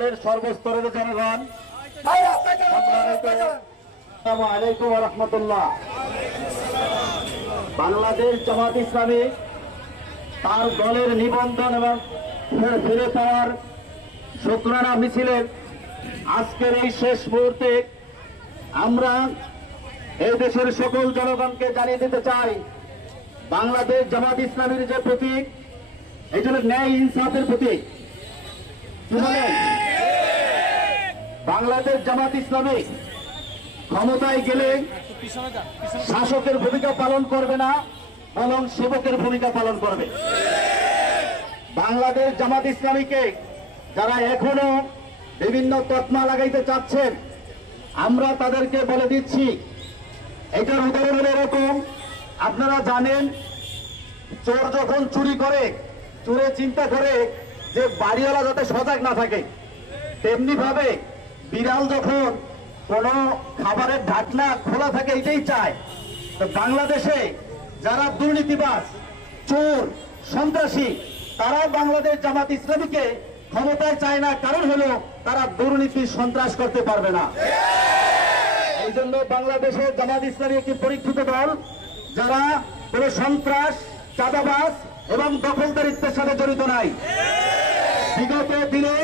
বাজারের সর্বস্তরের জনগণ, আসসালামু আলাইকুম ওয়া রাহমাতুল্লাহ। বাংলাদেশ জামাত ইসলামী তার দলের নিবন্ধন এবং ফিরে পাওয়ার শুকরানা মিছিলের আজকের এই শেষ মুহূর্তে আমরা এই দেশের সকল জনগণকে জানিয়ে দিতে চাই, বাংলাদেশ জামাত ইসলামীর যে প্রতীক, এই জন্য ন্যায় ইনসাফের প্রতীক। বাংলাদেশ জামাত ইসলামী ক্ষমতায় গেলে শাসকের ভূমিকা পালন করবে না, বরং সেবকের ভূমিকা পালন করবে। বাংলাদেশ জামাত ইসলামীকে যারা এখনো বিভিন্ন তকমা লাগাইতে চাচ্ছেন, আমরা তাদেরকে বলে দিচ্ছি, এটার উদাহরণ হলো এরকম, আপনারা জানেন চোর যখন চুরি করে, চোরে চিন্তা করে যে বাড়িওয়ালা যাতে সজাগ না থাকে, তেমনি ভাবে বিড়াল যখন কোনো খাবারের ঢাকনা খোলা থাকে এটাই চায়। তো বাংলাদেশে যারা দুর্নীতিবাজ, চোর, সন্ত্রাসী, তারা বাংলাদেশ জামাত ইসলামীকে ক্ষমতায় চায় না, কারণ হলো তারা দুর্নীতি সন্ত্রাস করতে পারবে না। এই জন্য বাংলাদেশে জামাত ইসলামী একটি পরীক্ষিত দল, যারা কোনো সন্ত্রাস, চাঁদাবাজ এবং দখলদারিত্বের সাথে জড়িত নাই। বিগত দিনে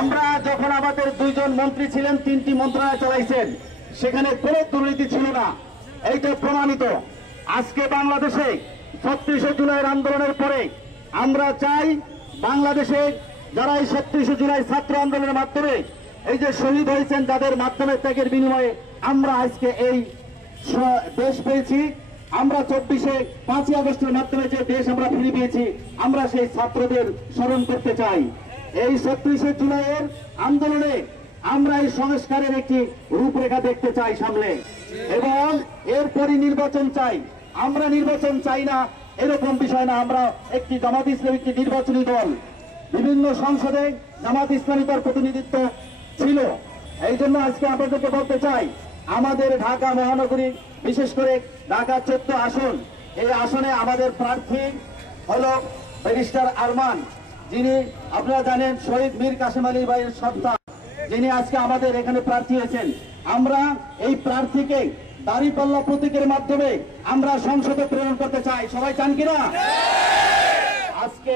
আমরা যখন আমাদের 2 জন মন্ত্রী ছিলেন, 3টি মন্ত্রণালয় চালাইছেন, সেখানে কোনো দুর্নীতি ছিল না, এইটা প্রমাণিত। আজকে বাংলাদেশে 36শে জুলাইয়ের আন্দোলনের পরে আমরা চাই, বাংলাদেশে যারা এই 36শে জুলাই ছাত্র আন্দোলনের মাধ্যমে এই যে শহীদ হয়েছেন, যাদের মাধ্যমে ত্যাগের বিনিময়ে আমরা আজকে এই দেশ পেয়েছি, আমরা 5ই আগস্টের মাধ্যমে যে দেশ আমরা ফিরে পেয়েছি, আমরা সেই ছাত্রদের স্মরণ করতে চাই। এই 36শে জুলাইয়ের আন্দোলনে আমরা এই সংস্কারের একটি রূপরেখা দেখতে চাই সামনে, এবং এরপরই নির্বাচন চাই। আমরা নির্বাচন চাই না এরকম বিষয় না, আমরা একটি জামাত ইসলামী একটি নির্বাচনী দল, বিভিন্ন সংসদে জামাত ইসলামী তার প্রতিনিধিত্ব ছিল। এই জন্য আজকে আপনাদেরকে বলতে চাই, আমাদের ঢাকা মহানগরী, বিশেষ করে ঢাকা 14 আসন, এই আসনে আমাদের প্রার্থী হলো ব্যারিস্টার আরমান, যিনি আপনারা জানেন শহীদ মীর কাসেম আলী ভাইয়ের সন্তান, যিনি আজকে আমাদের এখানে প্রার্থী হয়েছেন। আমরা এই প্রার্থীকে দাঁড়িপাল্লা প্রতীকের মাধ্যমে আমরা সংসদে প্রেরণ করতে চাই। সবাই চান কিনা? আজকে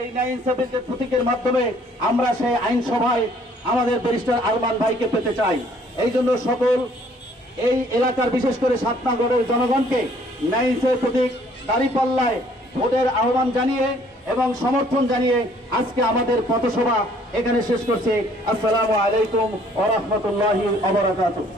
এই ন্যায় ইনসাফের প্রতীকের মাধ্যমে আমরা সেই আইনসভায় আমাদের ব্যারিস্টার আরমান ভাইকে পেতে চাই। এই জন্য সকল এই এলাকার, বিশেষ করে 7 নগরের জনগণকে ন্যায় ইনসাফের প্রতীক দাঁড়িপাল্লায় ভোটের আহ্বান জানিয়ে এবং সমর্থন জানিয়ে আজকে আমাদের পথসভা এখানে শেষ করছি। আসসালামু আলাইকুম ওয়া রাহমাতুল্লাহি ওয়া বারাকাতুহু।